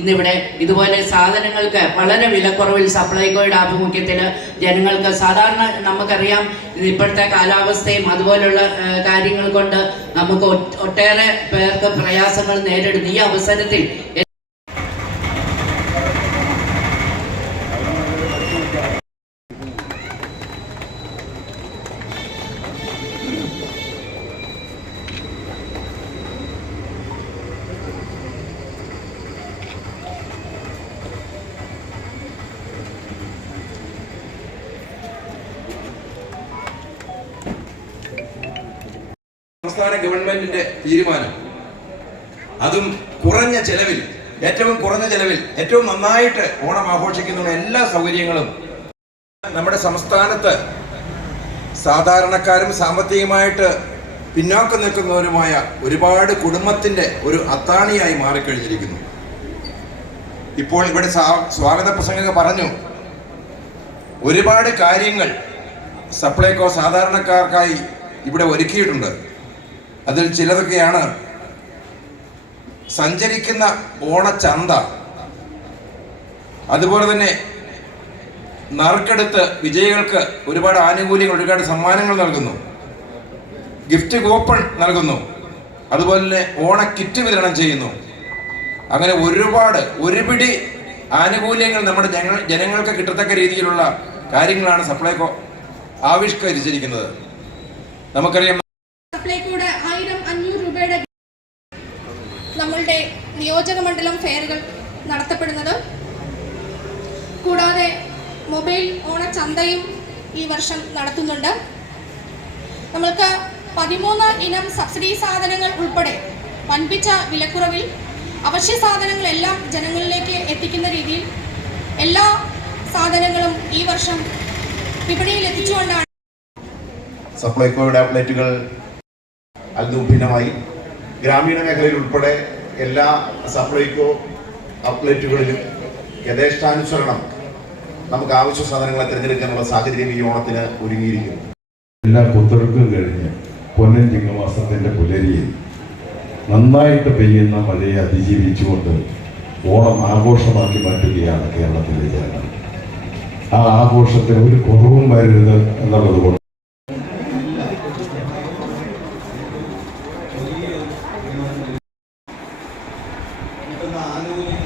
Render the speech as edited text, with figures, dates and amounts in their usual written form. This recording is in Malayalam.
ഇന്നിവിടെ ഇതുപോലെ സാധനങ്ങൾക്ക് വളരെ വിലക്കുറവിൽ സപ്ലൈകോയുടെ ആഭിമുഖ്യത്തിൽ ജനങ്ങൾക്ക് സാധാരണ നമുക്കറിയാം ഇപ്പോഴത്തെ കാലാവസ്ഥയും അതുപോലുള്ള കാര്യങ്ങൾ കൊണ്ട് നമുക്ക് ഒട്ടേറെ പേർക്ക് പ്രയാസങ്ങൾ നേരിടുന്നു. ഈ അവസരത്തിൽ സംസ്ഥാന ഗവൺമെന്റിന്റെ തീരുമാനം, അതും കുറഞ്ഞ ചെലവിൽ, ഏറ്റവും കുറഞ്ഞ ചെലവിൽ ഏറ്റവും നന്നായിട്ട് ഓണം ആഘോഷിക്കുന്ന എല്ലാ സൗകര്യങ്ങളും നമ്മുടെ സംസ്ഥാനത്ത് സാധാരണക്കാരും സാമ്പത്തികമായിട്ട് പിന്നോക്കം നിൽക്കുന്നവരുമായ ഒരുപാട് കുടുംബത്തിന്റെ ഒരു അത്താണിയായി മാറിക്കഴിഞ്ഞിരിക്കുന്നു. ഇപ്പോൾ ഇവിടെ സ്വാഗത പ്രസംഗം പറഞ്ഞു, ഒരുപാട് കാര്യങ്ങൾ സപ്ലൈകോ സാധാരണക്കാർക്കായി ഇവിടെ ഒരുക്കിയിട്ടുണ്ട്. അതിൽ ചിലതൊക്കെയാണ് സഞ്ചരിക്കുന്ന ഓണച്ചന്ത, അതുപോലെ തന്നെ നറുക്കെടുത്ത് വിജയികൾക്ക് ഒരുപാട് ആനുകൂല്യങ്ങൾ, ഒരുപാട് സമ്മാനങ്ങൾ നൽകുന്നു, ഗിഫ്റ്റ് കൂപ്പൺ നൽകുന്നു, അതുപോലെ തന്നെ ഓണ കിറ്റ് വിതരണം ചെയ്യുന്നു. അങ്ങനെ ഒരുപിടി ആനുകൂല്യങ്ങൾ നമ്മുടെ ജനങ്ങൾക്ക് കിട്ടത്തക്ക രീതിയിലുള്ള കാര്യങ്ങളാണ് സപ്ലൈകോ ആവിഷ്കരിച്ചിരിക്കുന്നത്. നമുക്കറിയാം, സപ്ലൈകോയുടെ 1000-500 രൂപയുടെ നമ്മളുടെ നിയോജക മണ്ഡലം ഫെയറുകൾ നടത്തപ്പെടുന്നത്. കൂടാതെ മൊബൈൽ ഓണച്ചന്തയും ഈ വർഷം നടത്തുന്നുണ്ട്. നമ്മൾക്ക് 13 ഇനം സബ്സിഡി സാധനങ്ങൾ ഉൾപ്പെടെ വൻപിച്ച വിലക്കുറവിൽ അവശ്യ സാധനങ്ങളെല്ലാം ജനങ്ങളിലേക്ക് എത്തിക്കുന്ന രീതിയിൽ എല്ലാ സാധനങ്ങളും ഈ വർഷം വിപണിയിൽ എത്തിച്ചുകൊണ്ടാണ് സപ്ലൈകോയുടെ ഔട്ട്ലെറ്റുകൾ അല്പഭിന്നമായി ഗ്രാമീണ മേഖലയിൽ ഉൾപ്പെടെ എല്ലാ സപ്ലൈകോ ഔട്ട്ലെറ്റുകളിലും യഥേഷ്ടാനുസരണം നമുക്ക് ആവശ്യ സാധനങ്ങളെ തിരഞ്ഞെടുക്കാനുള്ള സാഹചര്യം ഈ ഓണത്തിന് ഒരുങ്ങിയിരിക്കുന്നു. എല്ലാ കുത്തൊഴുക്കും കഴിഞ്ഞ് പൊന്നൻ ചിങ്ങമാസത്തിന്റെ പുലരിയിൽ നന്നായിട്ട് പെയ്യുന്ന മഴയെ അതിജീവിച്ചുകൊണ്ട് ഓണം ആഘോഷമാക്കി മാറ്റുകയാണ് കേരളത്തിലെ ജനങ്ങൾ. ആ ആഘോഷത്തിന് ഒരു കുറവും വരരുത് എന്നുള്ളത് കൊണ്ട് ആനുകൂല്യങ്ങൾ